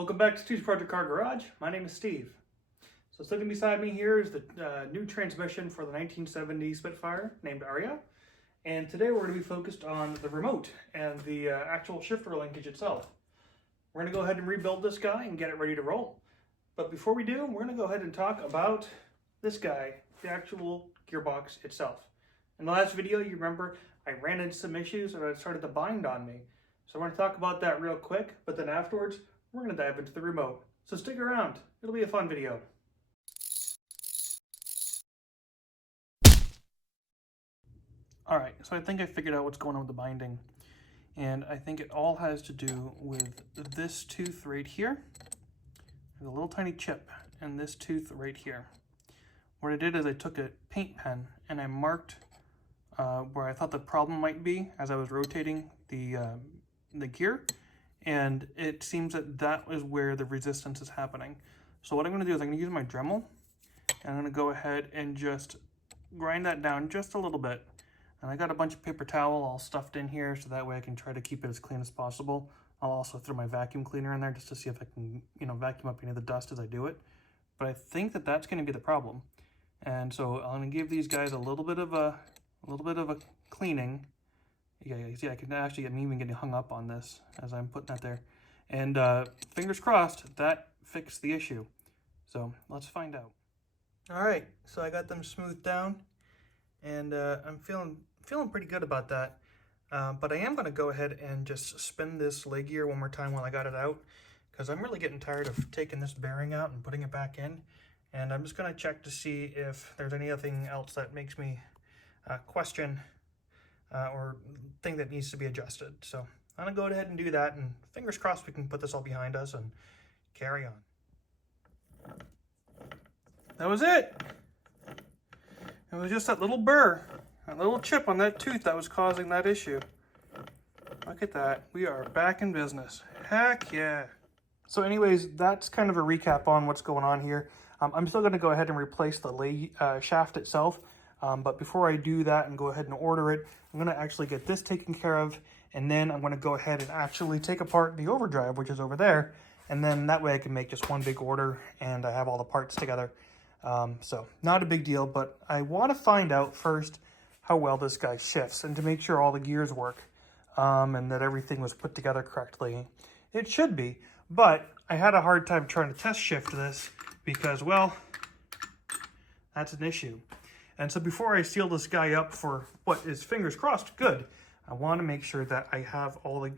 Welcome back to Steve's Project Car Garage. My name is Steve. So sitting beside me here is the new transmission for the 1970 Spitfire named Aria. And today we're going to be focused on the remote and the actual shifter linkage itself. We're going to go ahead and rebuild this guy and get it ready to roll. But before we do, we're going to go ahead and talk about this guy, the actual gearbox itself. In the last video, you remember I ran into some issues and it started to bind on me. So we're going to talk about that real quick, but then afterwards, we're going to dive into the remote. So stick around. It'll be a fun video. Alright, so I think I figured out what's going on with the binding. And I think it all has to do with this tooth right here. There's a little tiny chip in this tooth right here. What I did is I took a paint pen and I marked where I thought the problem might be as I was rotating the gear. And it seems that that is where the resistance is happening. So what I'm going to do is I'm going to use my Dremel. And I'm going to go ahead and just grind that down just a little bit. And I got a bunch of paper towel all stuffed in here so that way I can try to keep it as clean as possible. I'll also throw my vacuum cleaner in there just to see if I can, vacuum up any of the dust as I do it. But I think that that's going to be the problem. And so I'm going to give these guys a little bit of a cleaning. Yeah, you see, I can actually even getting hung up on this as I'm putting that there. And fingers crossed, that fixed the issue. So let's find out. All right, so I got them smoothed down, and I'm feeling pretty good about that. But I am going to go ahead and just spin this leg gear one more time while I got it out, because I'm really getting tired of taking this bearing out and putting it back in. And I'm just going to check to see if there's anything else that makes me question or thing that needs to be adjusted. So I'm going to go ahead and do that, and fingers crossed we can put this all behind us and carry on. That was it. It was just that little burr, that little chip on that tooth that was causing that issue. Look at that. We are back in business. Heck yeah. So anyways, that's kind of a recap on what's going on here. I'm still going to go ahead and replace the shaft itself. But before I do that and go ahead and order it, I'm going to actually get this taken care of. And then I'm going to go ahead and actually take apart the overdrive, which is over there. And then that way I can make just one big order and I have all the parts together. So not a big deal, but I want to find out first how well this guy shifts and to make sure all the gears work and that everything was put together correctly. It should be, but I had a hard time trying to test shift this because, well, that's an issue. And so before I seal this guy up for what is, fingers crossed, good, I want to make sure that I have all the,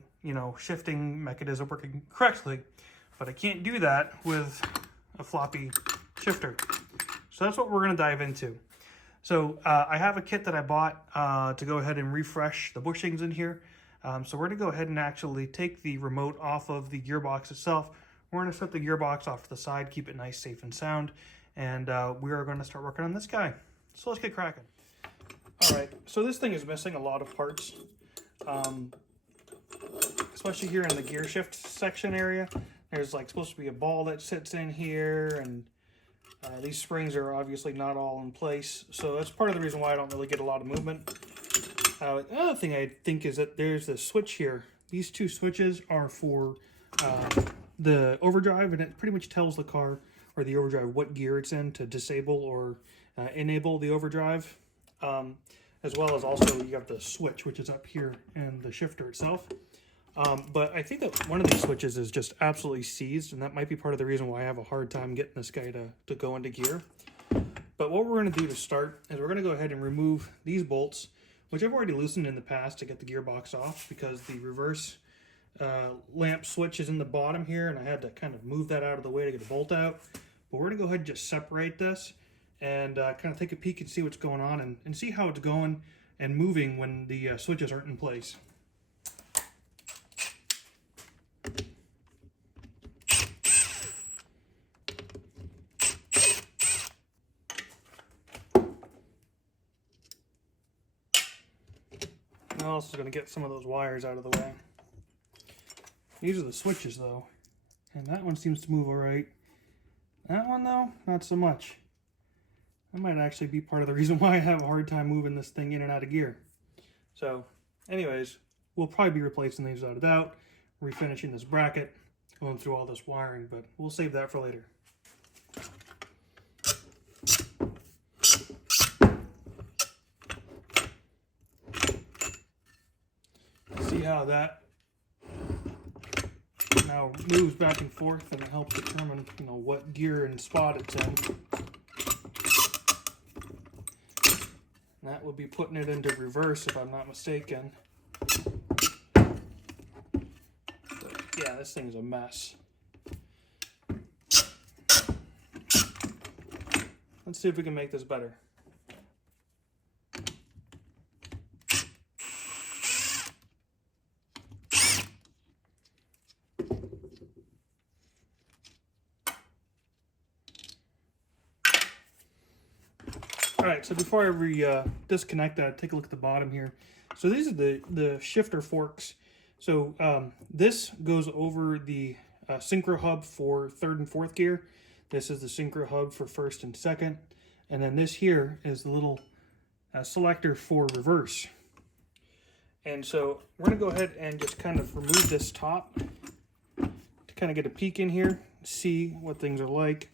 shifting mechanism working correctly. But I can't do that with a floppy shifter. So that's what we're going to dive into. So I have a kit that I bought to go ahead and refresh the bushings in here. So we're going to go ahead and actually take the remote off of the gearbox itself. We're going to set the gearbox off to the side, keep it nice, safe, and sound. And we are going to start working on this guy. So let's get cracking. All right, so this thing is missing a lot of parts, especially here in the gear shift section area. There's supposed to be a ball that sits in here, and these springs are obviously not all in place. So that's part of the reason why I don't really get a lot of movement. Another thing I think is that there's a switch here. These two switches are for the overdrive, and it pretty much tells the car or the overdrive what gear it's in to disable or enable the overdrive, as well as also you have the switch, which is up here in the shifter itself. But I think that one of these switches is just absolutely seized, and that might be part of the reason why I have a hard time getting this guy to go into gear. But what we're going to do to start is we're going to go ahead and remove these bolts, which I've already loosened in the past to get the gearbox off because the reverse lamp switch is in the bottom here, and I had to kind of move that out of the way to get the bolt out. But we're going to go ahead and just separate this and kind of take a peek and see what's going on and see how it's going and moving when the switches aren't in place. I'm also going to get some of those wires out of the way. These are the switches though, and that one seems to move all right. That one though, not so much. That might actually be part of the reason why I have a hard time moving this thing in and out of gear. So anyways, we'll probably be replacing these without a doubt, refinishing this bracket. going through all this wiring, but we'll save that for later. See how that now moves back and forth, and it helps determine, you know, what gear and spot it's in. And that will be putting it into reverse if I'm not mistaken. But yeah, this thing's a mess. Let's see if we can make this better. Alright, so before I disconnect that, take a look at the bottom here. So these are the shifter forks. So this goes over the synchro hub for 3rd and 4th gear. This is the synchro hub for 1st and 2nd. And then this here is the little selector for reverse. And so we're going to go ahead and just kind of remove this top to kind of get a peek in here, see what things are like.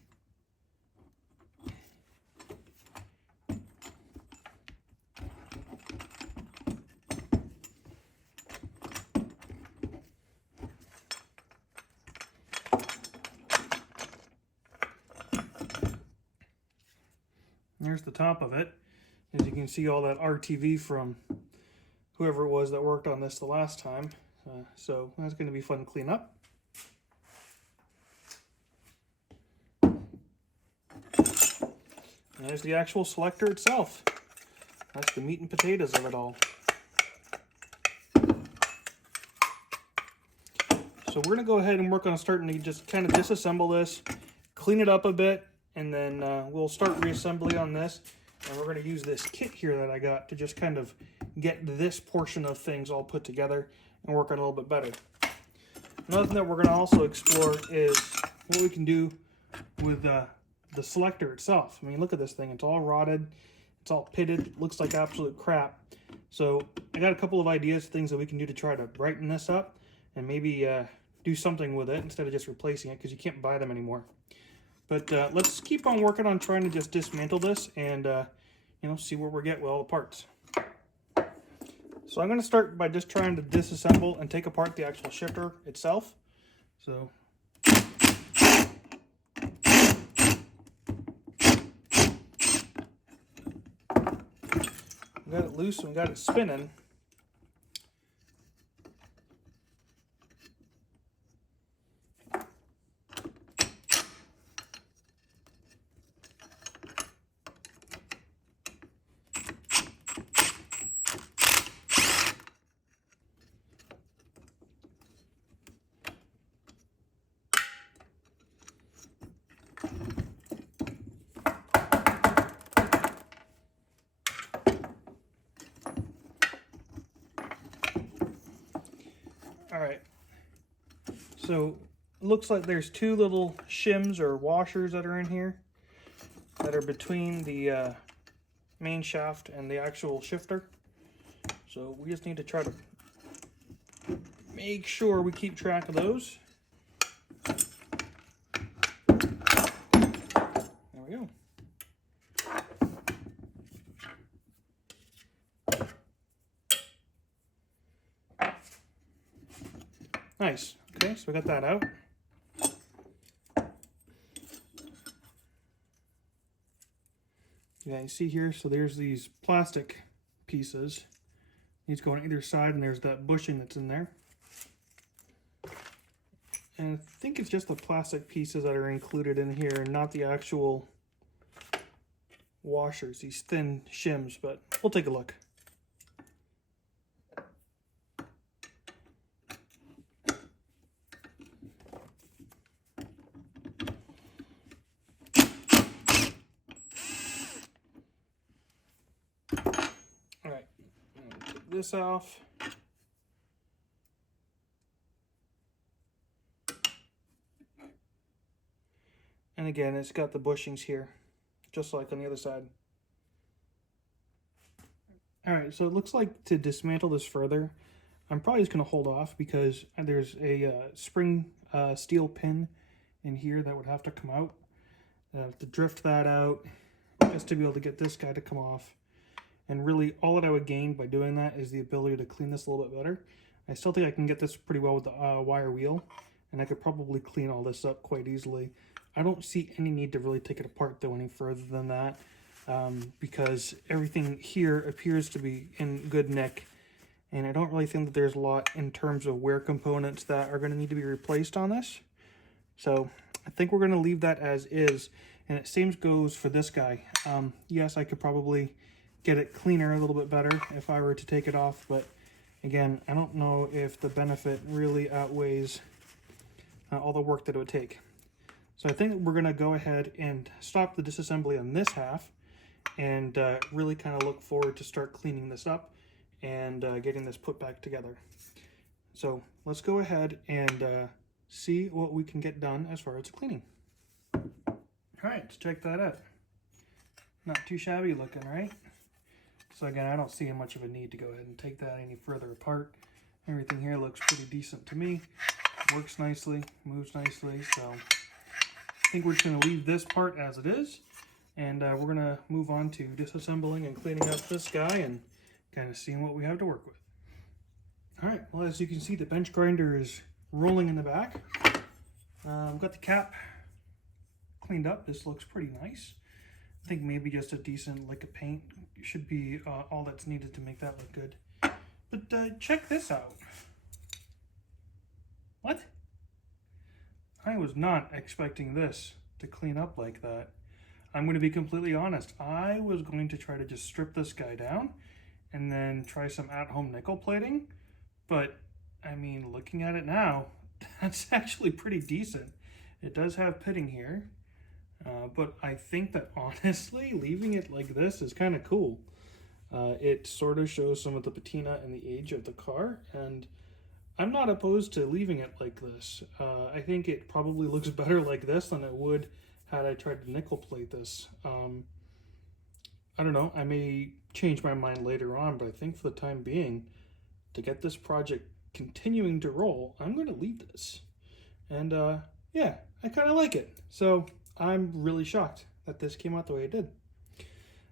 There's the top of it. As you can see, all that RTV from whoever it was that worked on this the last time. So that's going to be fun to clean up. And there's the actual selector itself. That's the meat and potatoes of it all. So we're going to go ahead and work on starting to just kind of disassemble this, clean it up a bit, and then we'll start reassembly on this. And we're going to use this kit here that I got to just kind of get this portion of things all put together and work on a little bit better. Another thing that we're going to also explore is what we can do with the selector itself. I mean, look at this thing. It's all rotted. It's all pitted. It looks like absolute crap. So I got a couple of ideas, things that we can do to try to brighten this up and maybe do something with it instead of just replacing it, because you can't buy them anymore. But let's keep on working on trying to just dismantle this and you know, see where we get with all the parts. So I'm going to start by just trying to disassemble and take apart the actual shifter itself. So we got it loose and we got it spinning. Alright, so it looks like there's two little shims or washers that are in here that are between the main shaft and the actual shifter. So we just need to try to make sure we keep track of those. There we go. Nice. Okay, so we got that out. Yeah, you see here, so there's these plastic pieces. These go on either side, and there's that bushing that's in there. And I think it's just the plastic pieces that are included in here, and not the actual washers, these thin shims, but we'll take a look. This off. And again, it's got the bushings here, just like on the other side. Alright, so it looks like to dismantle this further, I'm probably just going to hold off because there's a spring steel pin in here that would have to come out. I have to drift that out just to be able to get this guy to come off. And really, all that I would gain by doing that is the ability to clean this a little bit better. I still think I can get this pretty well with the wire wheel, and I could probably clean all this up quite easily. I don't see any need to really take it apart though any further than that, because everything here appears to be in good nick, and I don't really think that there's a lot in terms of wear components that are going to need to be replaced on this. So I think we're going to leave that as is, and it same goes for this guy. Yes, I could probably get it cleaner a little bit better if I were to take it off, but again, I don't know if the benefit really outweighs all the work that it would take. So I think we're going to go ahead and stop the disassembly on this half and really kind of look forward to start cleaning this up and getting this put back together. So let's go ahead and see what we can get done as far as the cleaning. All right, let's check that out. Not too shabby looking, right? So again, I don't see much of a need to go ahead and take that any further apart. Everything here looks pretty decent to me. Works nicely, moves nicely, so I think we're just going to leave this part as it is, and we're going to move on to disassembling and cleaning up this guy and kind of seeing what we have to work with. All right, well, as you can see, the bench grinder is rolling in the back. Got the cap cleaned up. This looks pretty nice. I think maybe just a decent lick of paint should be all that's needed to make that look good. But check this out. What? I was not expecting this to clean up like that. I'm going to be completely honest. I was going to try to just strip this guy down and then try some at-home nickel plating. But, I mean, looking at it now, that's actually pretty decent. It does have pitting here. But I think that honestly, leaving it like this is kind of cool. It sort of shows some of the patina and the age of the car, and I'm not opposed to leaving it like this. I think it probably looks better like this than it would had I tried to nickel plate this. I don't know, I may change my mind later on, but I think for the time being, to get this project continuing to roll, I'm going to leave this. And yeah, I kind of like it. So I'm really shocked that this came out the way it did.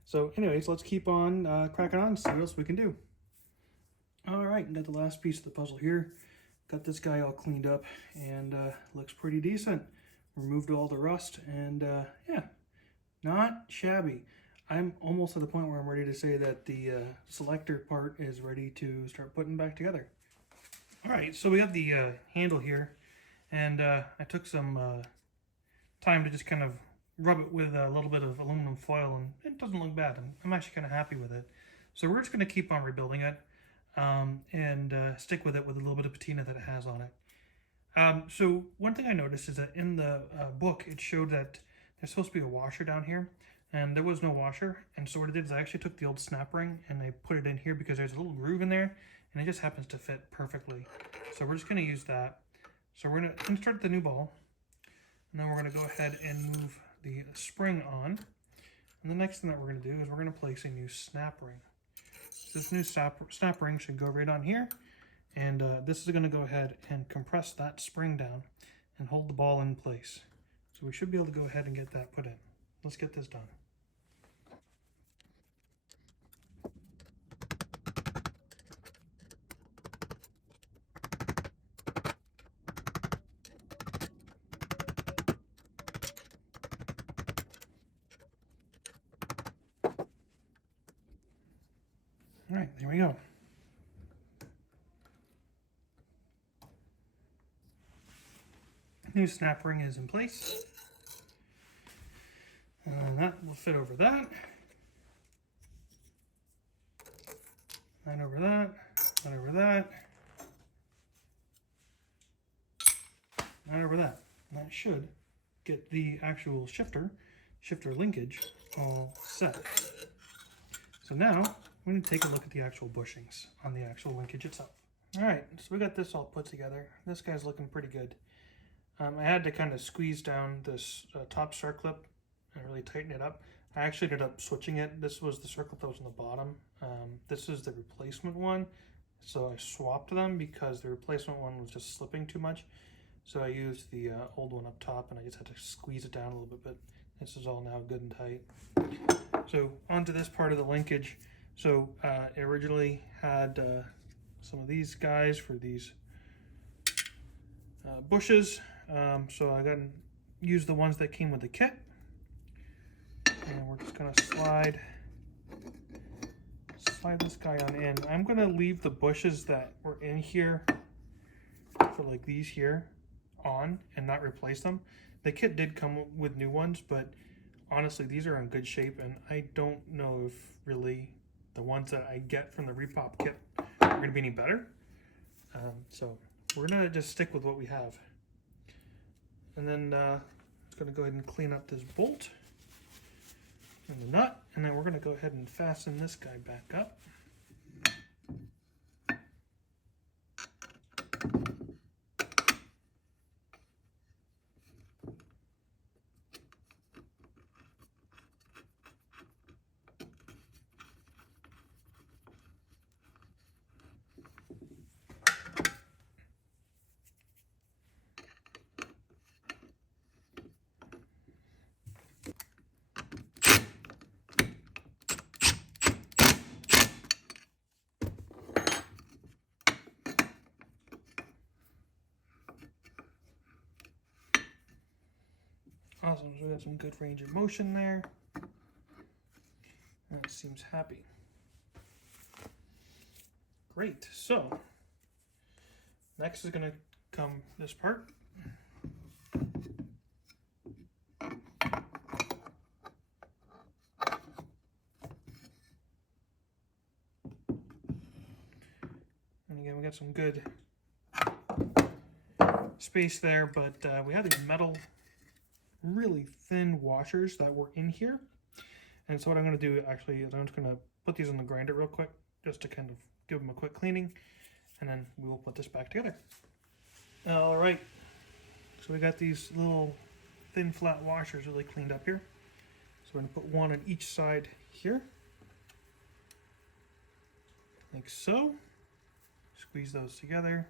So anyways, let's keep on cracking on and see what else we can do. All right, got the last piece of the puzzle here. Got this guy all cleaned up and looks pretty decent. Removed all the rust and yeah, not shabby. I'm almost at the point where I'm ready to say that the selector part is ready to start putting back together. All right, so we have the handle here, and I took some time to just kind of rub it with a little bit of aluminum foil, and it doesn't look bad. I'm actually kind of happy with it. So we're just going to keep on rebuilding it and stick with it with a little bit of patina that it has on it. So one thing I noticed is that in the book, it showed that there's supposed to be a washer down here, and there was no washer. And so what I did is I actually took the old snap ring and I put it in here because there's a little groove in there, and it just happens to fit perfectly. So we're just going to use that. So we're going to insert the new ball, and then we're going to go ahead and move the spring on. And the next thing that we're going to do is we're going to place a new snap ring. So this new snap ring should go right on here, and this is going to go ahead and compress that spring down and hold the ball in place. So we should be able to go ahead and get that put in. Let's get this done. All right, there we go. New snap ring is in place. That will fit over that. And over that. And over that. And over that. And that should get the actual shifter linkage all set. So now I'm going to take a look at the actual bushings on the actual linkage itself. All right, so we got this all put together. This guy's looking pretty good. I had to kind of squeeze down this top circlip and really tighten it up. I actually ended up switching it. This was the circlip that was on the bottom. This is the replacement one. So I swapped them because the replacement one was just slipping too much. So I used the old one up top, and I just had to squeeze it down a little bit, but this is all now good and tight. So onto this part of the linkage. So it originally had some of these guys for these bushes. So I got to use the ones that came with the kit. And we're just gonna slide this guy on in. I'm gonna leave the bushes that were in here for like these here on and not replace them. The kit did come with new ones, but honestly these are in good shape, and I don't know if really the ones that I get from the repop kit are gonna be any better. So we're gonna just stick with what we have. And then just gonna go ahead and clean up this bolt and the nut, and then we're going to go ahead and fasten this guy back up. Awesome, so we got some good range of motion there. That seems happy. Great, so next is going to come this part. And again, we got some good space there, but we have these metal really thin washers that were in here, and so what I'm going to do actually is I'm just going to put these on the grinder real quick just to kind of give them a quick cleaning, and then we will put this back together. All right, so we got these little thin flat washers really cleaned up here, so we're going to put one on each side here like so. Squeeze those together.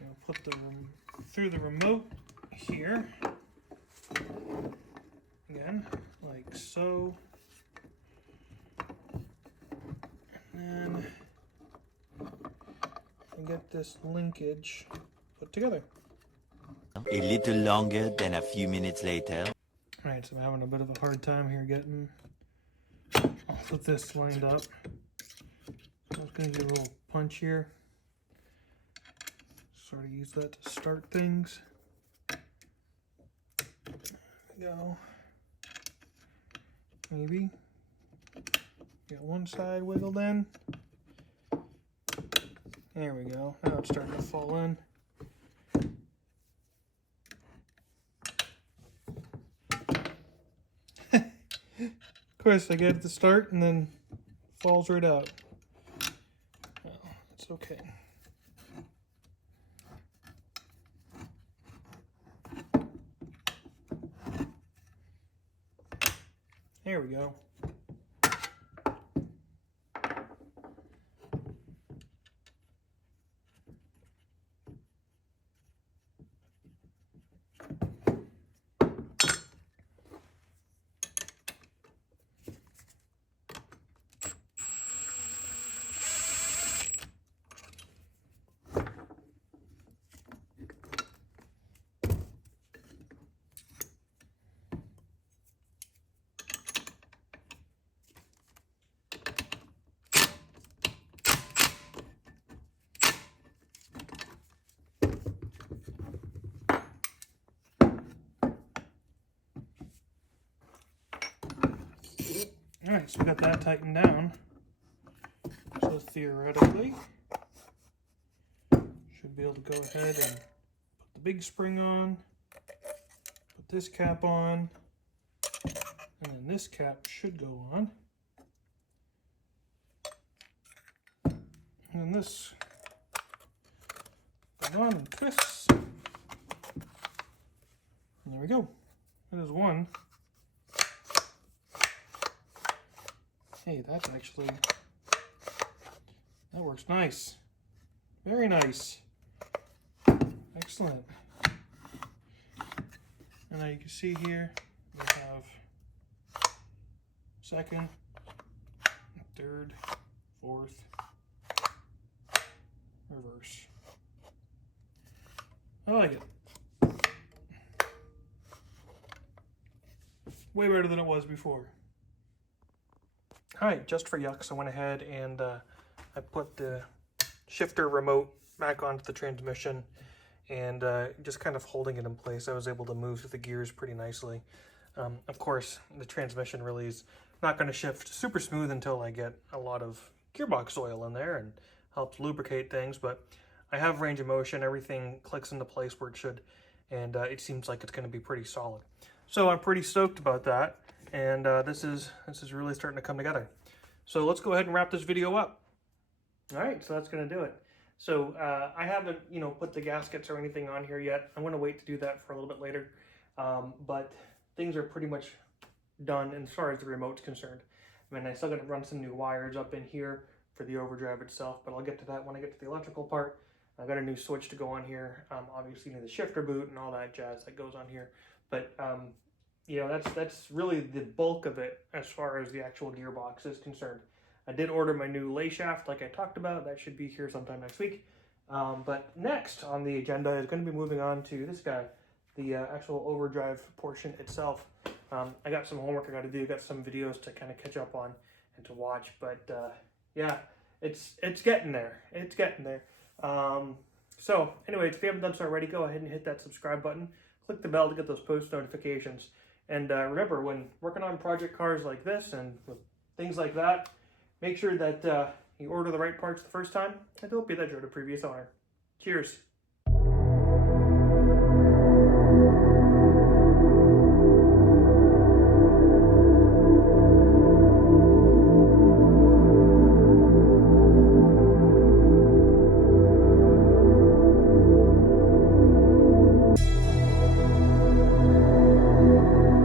We'll put them through the remote here again, like so, and then I get this linkage put together. A little longer than a few minutes later. Alright, so I'm having a bit of a hard time here getting all of this lined up. So I'm just going to give a little punch here. Sort of use that to start things. Go. Maybe get one side wiggled in. There we go. Now it's starting to fall in. Of course, I get it to start and then falls right out. Well, it's okay. There we go. Alright, so we got that tightened down. So theoretically, should be able to go ahead and put the big spring on, put this cap on, and then this cap should go on. And then this goes on and twists. And there we go. That is one. Hey, that's actually That works nice. Very nice. Excellent. And now you can see here, we have second, third, fourth, reverse. I like it. Way better than it was before. Alright, just for yucks, I went ahead and I put the shifter remote back onto the transmission, and just kind of holding it in place, I was able to move the gears pretty nicely. Of course, the transmission really is not going to shift super smooth until I get a lot of gearbox oil in there and helps lubricate things, but I have range of motion, everything clicks into place where it should, and it seems like it's going to be pretty solid. So I'm pretty stoked about that, and this is really starting to come together. So let's go ahead and wrap this video up. All right, so that's going to do it. So I haven't, put the gaskets or anything on here yet. I'm going to wait to do that for a little bit later. But things are pretty much done as far as the remote's concerned. I mean, I still got to run some new wires up in here for the overdrive itself, but I'll get to that when I get to the electrical part. I've got a new switch to go on here. Obviously, the shifter boot and all that jazz that goes on here. But that's really the bulk of it as far as the actual gearbox is concerned. I did order my new lay shaft like I talked about. That should be here sometime next week. But next on the agenda is going to be moving on to this guy, the actual overdrive portion itself. I got some homework I got to do, got some videos to kind of catch up on and to watch. But yeah, it's getting there. It's getting there. So anyways, if you haven't done so already, go ahead and hit that subscribe button. Click the bell to get those post notifications. And remember, when working on project cars like this and with things like that, make sure that you order the right parts the first time, and don't be that to the previous owner. Cheers.